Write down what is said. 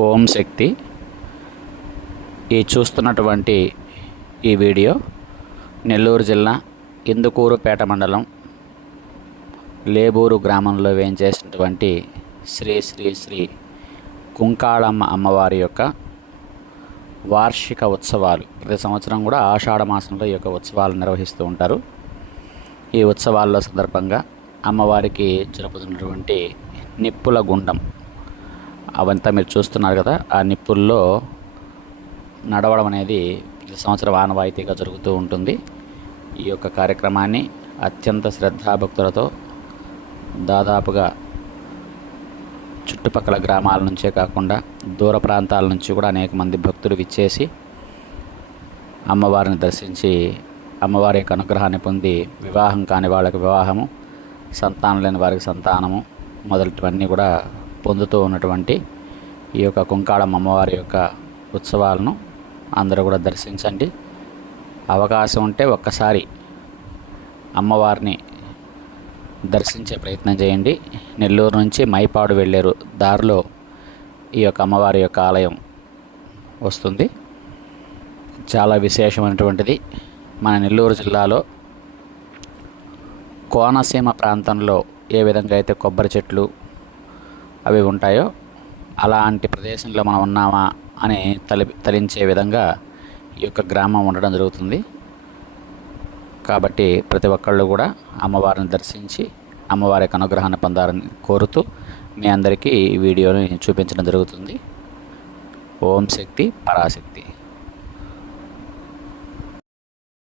ఓం శక్తి. ఈ చూస్తున్నటువంటి ఈ వీడియో నెల్లూరు జిల్లా ఇందుకూరుపేట మండలం లేబూరు గ్రామంలో వేయించేసినటువంటి శ్రీ శ్రీ శ్రీ కుంకాళమ్మ అమ్మవారి యొక్క వార్షిక ఉత్సవాలు. ప్రతి సంవత్సరం కూడా ఆషాఢ మాసంలో ఈ యొక్క ఉత్సవాలు నిర్వహిస్తూ ఉంటారు. ఈ ఉత్సవాల్లో సందర్భంగా అమ్మవారికి జరుపుతున్నటువంటి నిప్పుల గుండం అవంతా మీరు చూస్తున్నారు కదా. ఆ నిప్పుల్లో నడవడం అనేది ప్రతి సంవత్సరం ఆనవాయితీగా జరుగుతూ ఉంటుంది. ఈ యొక్క కార్యక్రమాన్ని అత్యంత శ్రద్ధాభక్తులతో దాదాపుగా చుట్టుపక్కల గ్రామాల నుంచే కాకుండా దూర ప్రాంతాల నుంచి కూడా అనేక మంది భక్తులు విచ్చేసి అమ్మవారిని దర్శించి అమ్మవారి యొక్క అనుగ్రహాన్ని పొంది వివాహం కాని వాళ్ళకి వివాహము, సంతానం లేని వారికి సంతానము మొదలటివన్నీ కూడా పొందుతూ ఉన్నటువంటి ఈ యొక్క కుంకాళమ్మ అమ్మవారి యొక్క ఉత్సవాలను అందరూ కూడా దర్శించండి. అవకాశం ఉంటే ఒక్కసారి అమ్మవారిని దర్శించే ప్రయత్నం చేయండి. నెల్లూరు నుంచి మైపాడు వెళ్ళేరు దారిలో ఈ యొక్క అమ్మవారి యొక్క ఆలయం వస్తుంది. చాలా విశేషమైనటువంటిది. మన నెల్లూరు జిల్లాలో కోనసీమ ప్రాంతంలో ఏ విధంగా అయితే కొబ్బరి చెట్లు అవి ఉంటాయో అలాంటి ప్రదేశంలో మనం ఉన్నామా అని తలించే విధంగా ఈ యొక్క గ్రామం ఉండడం జరుగుతుంది. కాబట్టి ప్రతి ఒక్కళ్ళు కూడా అమ్మవారిని దర్శించి అమ్మవారి యొక్క అనుగ్రహాన్ని పొందాలని కోరుతూ మీ అందరికీ ఈ వీడియోని చూపించడం జరుగుతుంది. ఓం శక్తి పరాశక్తి.